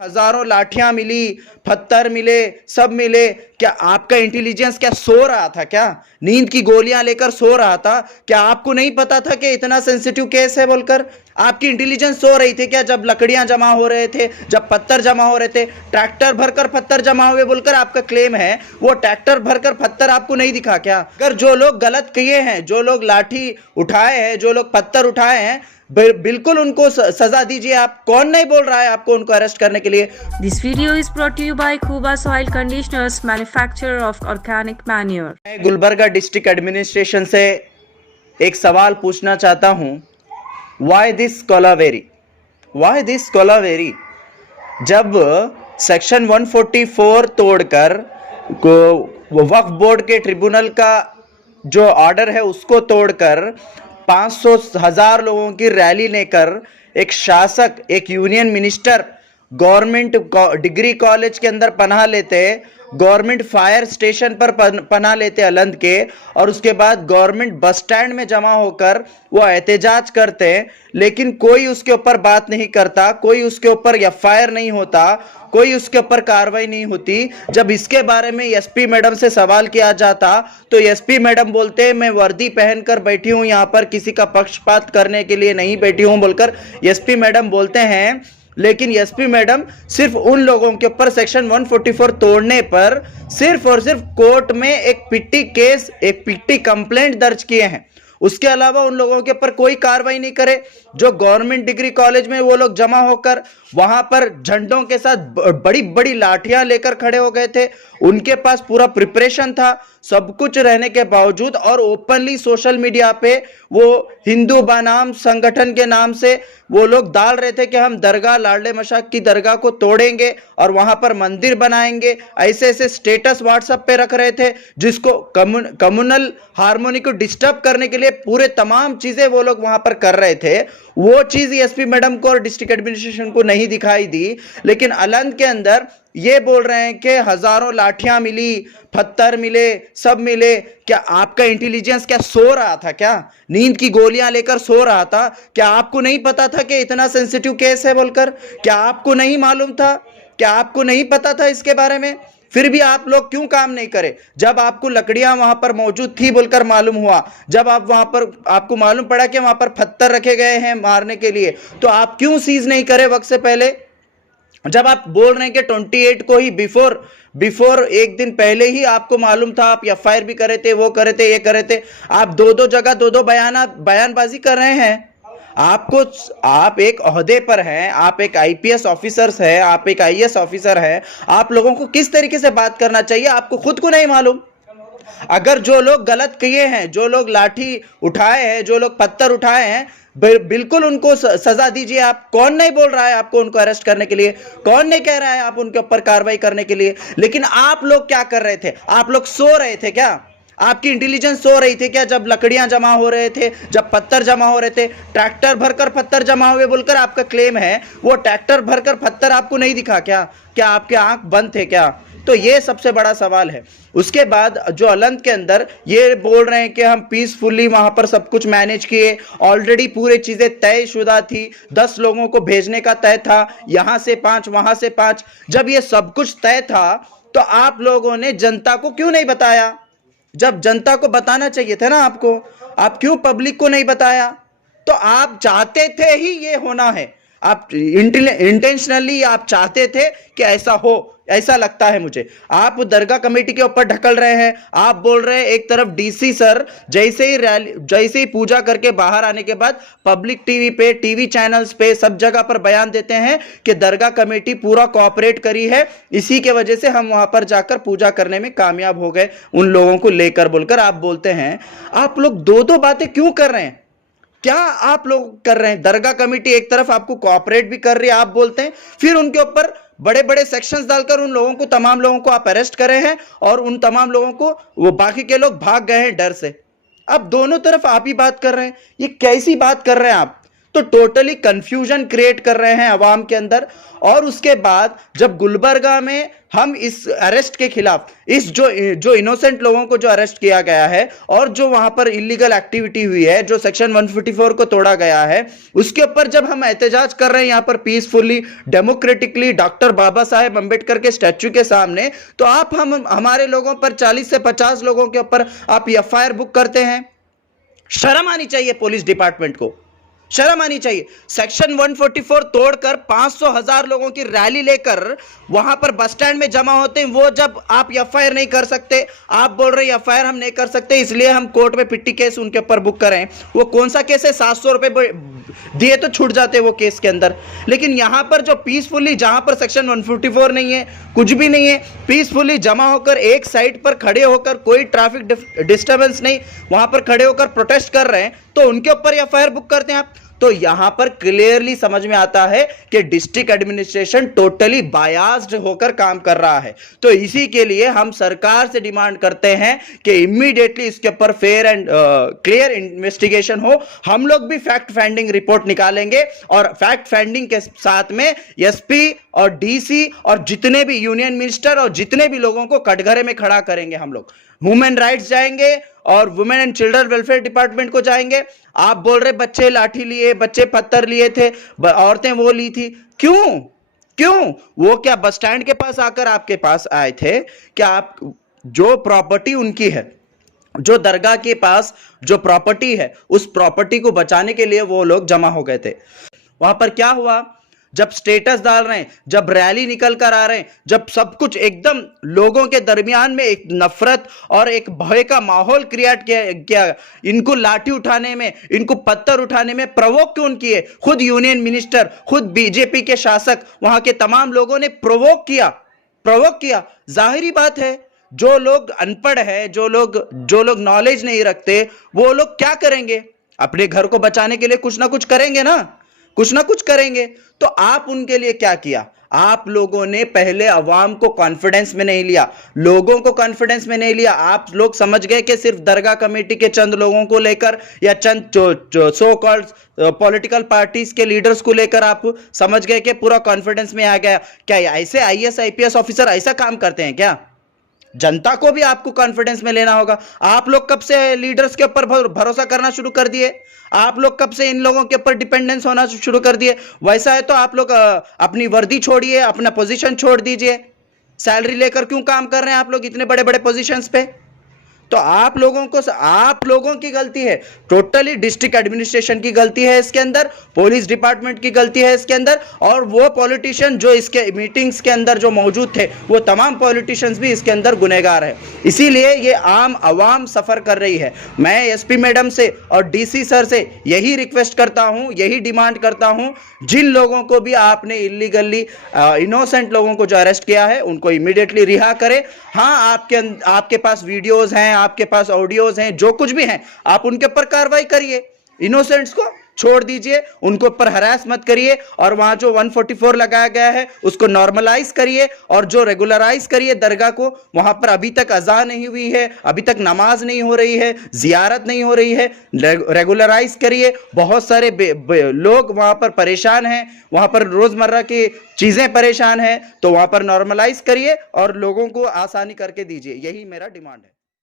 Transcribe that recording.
हजारों लाठियां मिली, पत्थर मिले, सब मिले। क्या आपका इंटेलिजेंस क्या सो रहा था? क्या नींद की गोलियां लेकर सो रहा था? क्या आपको नहीं पता था कि इतना सेंसिटिव केस है बोलकर? आपकी इंटेलिजेंस सो रही थी क्या जब लकड़ियां जमा हो रहे थे, जब पत्थर जमा हो रहे थे? ट्रैक्टर भरकर पत्थर जमा हुए बोलकर आपका क्लेम है, वो ट्रैक्टर भरकर पत्थर आपको नहीं दिखा क्या? अगर जो लोग गलत किए हैं, जो लोग लाठी उठाए हैं, जो लोग पत्थर उठाए हैं, बिल्कुल उनको सजा दीजिए। आप कौन नहीं बोल रहा है आपको उनको अरेस्ट करने के लिए? This video is brought to you by Kuba Soil Conditioners, manufacturer of organic manure. मैं गुलबर्गा डिस्ट्रिक्ट एडमिनिस्ट्रेशन से एक सवाल पूछना चाहता हूं। Why this Kolaveri? Why this Kolaveri? जब सेक्शन 144 तोड़कर वक्फ बोर्ड के ट्रिब्यूनल का जो ऑर्डर है उसको तोड़कर 500,000 लोगों की रैली लेकर एक शासक, एक union minister government degree college के अंदर पनाह लेते, गवर्नमेंट फायर स्टेशन पर पनाह लेते अलंद के, और उसके बाद गवर्नमेंट बस स्टैंड में जमा होकर वो एहतजाज करते, लेकिन कोई उसके ऊपर बात नहीं करता, कोई उसके ऊपर एफआईआर नहीं होता, कोई उसके ऊपर कार्रवाई नहीं होती। जब इसके बारे में एसपी मैडम से सवाल किया जाता तो एसपी मैडम बोलते मैं वर्दी पहनकर बैठी हूं, यहां पर किसी का पक्षपात करने के लिए नहीं बैठी हूं बोलकर एसपी मैडम बोलते हैं। लेकिन एसपी मैडम सिर्फ उन लोगों के ऊपर सेक्शन 144 तोड़ने पर सिर्फ और सिर्फ कोर्ट में एक पिट्टी केस, एक पिट्टी कंप्लेंट दर्ज किए हैं। उसके अलावा उन लोगों के ऊपर कोई कार्रवाई नहीं करे। जो गवर्नमेंट डिग्री कॉलेज में वो लोग जमा होकर वहां पर झंडों के साथ बड़ी बड़ी लाठियां लेकर खड़े हो गए थे, उनके पास पूरा प्रिपरेशन था, सब कुछ रहने के बावजूद, और ओपनली सोशल मीडिया पे वो हिंदू बनाम संगठन के नाम से वो लोग डाल रहे थे कि हम दरगाह, लाडले मशाक की दरगाह को तोड़ेंगे और वहां पर मंदिर बनाएंगे। ऐसे ऐसे स्टेटस व्हाट्सएप पे रख रहे थे जिसको कम्युनल हार्मोनी को डिस्टर्ब करने के लिए पूरे तमाम चीजें वो लोग वहां पर कर रहे थे। वो चीज एसपी मैडम को और डिस्ट्रिक्ट एडमिनिस्ट्रेशन को नहीं दिखाई दी, लेकिन अलंद के अंदर ये बोल रहे हैं कि हजारों लाठियां मिली, पत्थर मिले, सब मिले। क्या आपका इंटेलिजेंस क्या सो रहा था? क्या नींद की गोलियां लेकर सो रहा था? क्या आपको नहीं पता था कि इतना सेंसिटिव केस है बोलकर? क्या आपको नहीं मालूम था? क्या आपको नहीं पता था इसके बारे में? फिर भी आप लोग क्यों काम नहीं करे? जब आपको लकड़ियां वहां पर मौजूद थी बोलकर मालूम हुआ, जब आप वहां पर आपको मालूम पड़ा कि वहां पर पत्थर रखे गए हैं मारने के लिए, तो आप क्यों सीज नहीं करे वक्त से पहले? जब आप बोल रहे हैं कि 28 को ही बिफोर एक दिन पहले ही आपको मालूम था, आप एफआईआर भी करे थे, वो करे थे, ये करे थे, आप दो जगह दो बयानबाजी कर रहे हैं। आप एक ओहदे पर हैं, आप एक आईपीएस ऑफिसर हैं, आप एक आईएएस ऑफिसर हैं, आप लोगों को किस तरीके से बात करना चाहिए आपको खुद को नहीं मालूम? अगर जो लोग गलत किए हैं, जो लोग लाठी उठाए हैं, जो लोग पत्थर उठाए हैं, बिल्कुल उनको सजा दीजिए। आप कौन नहीं बोल रहा है आपको उनको अरेस्ट करने के लिए? कौन नहीं कह रहा है आप उनके ऊपर कार्रवाई करने के लिए? लेकिन आप लोग क्या कर रहे थे? आप लोग सो रहे थे क्या? आपकी इंटेलिजेंस सो रही थी क्या जब लकड़ियां जमा हो रहे थे, जब पत्थर जमा हो रहे थे? ट्रैक्टर भरकर पत्थर जमा हुए बोलकर आपका क्लेम है, वो ट्रैक्टर भरकर पत्थर आपको नहीं दिखा क्या? क्या आपके आंख बंद थे क्या? तो ये सबसे बड़ा सवाल है। उसके बाद जो अलंद के अंदर ये बोल रहे हैं कि हम पीसफुली वहां पर सब कुछ मैनेज किए, ऑलरेडी पूरी चीजें तयशुदा थी, 10 लोगों को भेजने का तय था, यहां से 5, वहां से 5। जब ये सब कुछ तय था तो आप लोगों ने जनता को क्यों नहीं बताया? जब जनता को बताना चाहिए था ना आपको, आप क्यों पब्लिक को नहीं बताया? तो आप चाहते थे ही ये होना है, आप इंटेंशनली आप चाहते थे कि ऐसा हो, ऐसा लगता है मुझे। आप दरगाह कमेटी के ऊपर ढकल रहे हैं। आप बोल रहे हैं एक तरफ डीसी सर जैसे ही पूजा करके बाहर आने के बाद पब्लिक टीवी पे, टीवी चैनल्स पे, सब जगह पर बयान देते हैं कि दरगाह कमेटी पूरा कोऑपरेट करी है, इसी के वजह से हम वहां पर जाकर पूजा करने में कामयाब हो गए उन लोगों को लेकर बोलकर आप बोलते हैं। आप लोग दो बातें क्यों कर रहे हैं? क्या आप लोग कर रहे हैं? दरगाह कमेटी एक तरफ आपको कोऑपरेट भी कर रही है, आप बोलते हैं, फिर उनके ऊपर बड़े बड़े सेक्शंस डालकर उन लोगों को, तमाम लोगों को आप अरेस्ट करे हैं, और उन तमाम लोगों को वो बाकी के लोग भाग गए हैं डर से। अब दोनों तरफ आप ही बात कर रहे हैं, ये कैसी बात कर रहे हैं आप? तो टोटली कंफ्यूजन क्रिएट कर रहे हैं अवाम के अंदर। और उसके बाद जब गुलबर्गा में हम इस अरेस्ट के खिलाफ, इस जो इनोसेंट लोगों को जो अरेस्ट किया गया है और जो वहां पर इलीगल एक्टिविटी हुई है, जो सेक्शन 144 को तोड़ा गया है, उसके ऊपर जब हम एहतजाज कर रहे हैं यहां पर peacefully, democratically, doctor Baba Saheb Ambedkar के स्टैच्यू के सामने, तो आप हमारे लोगों पर 40 से 50 लोगों के ऊपर आप एफआईआर बुक करते हैं। शर्म आनी चाहिए पुलिस डिपार्टमेंट को, शर्म आनी चाहिए। सेक्शन 144 तोड़कर 500,000 लोगों की रैली लेकर वहां पर बस स्टैंड में जमा होते हैं, वो जब आप एफआईआर नहीं कर सकते, आप बोल रहे एफआईआर हम नहीं कर सकते इसलिए हम कोर्ट में पिट्टी केस उनके ऊपर बुक करें। वो कौन सा केस है? 700 रुपए दिए तो छूट जाते वो केस के अंदर। लेकिन यहां पर जो पीसफुली, जहां पर सेक्शन 144 नहीं है, कुछ भी नहीं है, पीसफुली जमा होकर एक साइड पर खड़े होकर, कोई ट्रैफिक डिस्टर्बेंस नहीं, वहां पर खड़े होकर प्रोटेस्ट कर रहे हैं, तो उनके ऊपर एफआईआर बुक करते हैं आप। तो यहां पर क्लियरली समझ में आता है कि डिस्ट्रिक्ट एडमिनिस्ट्रेशन टोटली बायास्ड होकर काम कर रहा है। तो इसी के लिए हम सरकार से डिमांड करते हैं कि इमीडिएटली इसके ऊपर फेयर एंड क्लियर इन्वेस्टिगेशन हो। हम लोग भी फैक्ट फाइंडिंग रिपोर्ट निकालेंगे और फैक्ट फाइंडिंग के साथ में एसपी और डीसी और जितने भी यूनियन मिनिस्टर और जितने भी लोगों को कटघरे में खड़ा करेंगे। हम लोग ह्यूमन राइट्स जाएंगे और women and children welfare department को जाएंगे। आप बोल रहे बच्चे लाठी लिए, बच्चे पत्थर लिए थे, औरतें वो ली थी, क्यों वो क्या बस स्टैंड के पास आकर आपके पास आए थे? क्या आप जो प्रॉपर्टी उनकी है, जो दरगाह के पास जो प्रॉपर्टी है, उस प्रॉपर्टी को बचाने के लिए वो लोग जमा हो गए थे? वहां पर क्या हुआ? जब स्टेटस डाल रहे हैं, जब रैली निकल कर आ रहे हैं, जब सब कुछ एकदम लोगों के दरमियान में एक नफरत और एक भय का माहौल क्रिएट किया, इनको लाठी उठाने में, इनको पत्थर उठाने में प्रोवोक क्यों किए? खुद यूनियन मिनिस्टर, खुद बीजेपी के शासक, वहां के तमाम लोगों ने प्रोवोक किया। जाहिरी बात है, जो लोग अनपढ़ है, जो लोग नॉलेज नहीं रखते, वो लोग क्या करेंगे? अपने घर को बचाने के लिए कुछ ना कुछ करेंगे ना, कुछ ना कुछ करेंगे। तो आप उनके लिए क्या किया? आप लोगों ने पहले अवाम को कॉन्फिडेंस में नहीं लिया, लोगों को कॉन्फिडेंस में नहीं लिया। आप लोग समझ गए कि सिर्फ दरगाह कमेटी के चंद लोगों को लेकर या चंद जो सो कॉल्ड पॉलिटिकल पार्टीज के लीडर्स को लेकर आप समझ गए कि पूरा कॉन्फिडेंस में आ गया। क्या ऐसे आईएएस आईपीएस ऑफिसर ऐसा काम करते हैं क्या? जनता को भी आपको कॉन्फिडेंस में लेना होगा। आप लोग कब से लीडर्स के ऊपर भरोसा करना शुरू कर दिए? आप लोग कब से इन लोगों के ऊपर डिपेंडेंस होना शुरू कर दिए? वैसा है तो आप लोग अपनी वर्दी छोड़िए, अपना पोजीशन छोड़ दीजिए। सैलरी लेकर क्यों काम कर रहे हैं आप लोग इतने बड़े बड़े पोजीशंस पे? तो आप लोगों की गलती है, टोटली डिस्ट्रिक्ट एडमिनिस्ट्रेशन की गलती है इसके अंदर, पुलिस डिपार्टमेंट की गलती है इसके अंदर, और वो पॉलिटिशियन जो इसके मीटिंग्स के अंदर जो मौजूद थे, वो तमाम पॉलिटिशियंस भी इसके अंदर गुनहगार है। इसीलिए ये आम आवाम सफर कर रही है। मैं एसपी मैडम से और डीसी सर से यही रिक्वेस्ट करता हूं, यही डिमांड करता हूं, जिन लोगों को भी आपने इलीगली इनोसेंट लोगों को जो अरेस्ट किया है उनको इमीडिएटली रिहा करें। हाँ, आपके पास वीडियोज हैं, आपके पास ऑडियोज हैं, जो कुछ भी हैं, आप उनके ऊपर कार्रवाई करिए। इनोसेंट्स को छोड़ दीजिए, उनको ऊपर हरास मत करिए, और वहां जो 144 लगाया गया है उसको नॉर्मलाइज करिए और जो रेगुलराइज करिए दरगाह को। वहां पर अभी तक अज़ा नहीं हुई है, अभी तक नमाज नहीं हो रही है, जियारत नहीं हो रही है, रेगुलराइज करिए। बहुत सारे लोग वहां पर परेशान हैं, वहां पर रोजमर्रा की चीजें परेशान हैं, तो वहां पर नॉर्मलाइज करिए और लोगों को आसानी करके दीजिए। यही मेरा डिमांड है।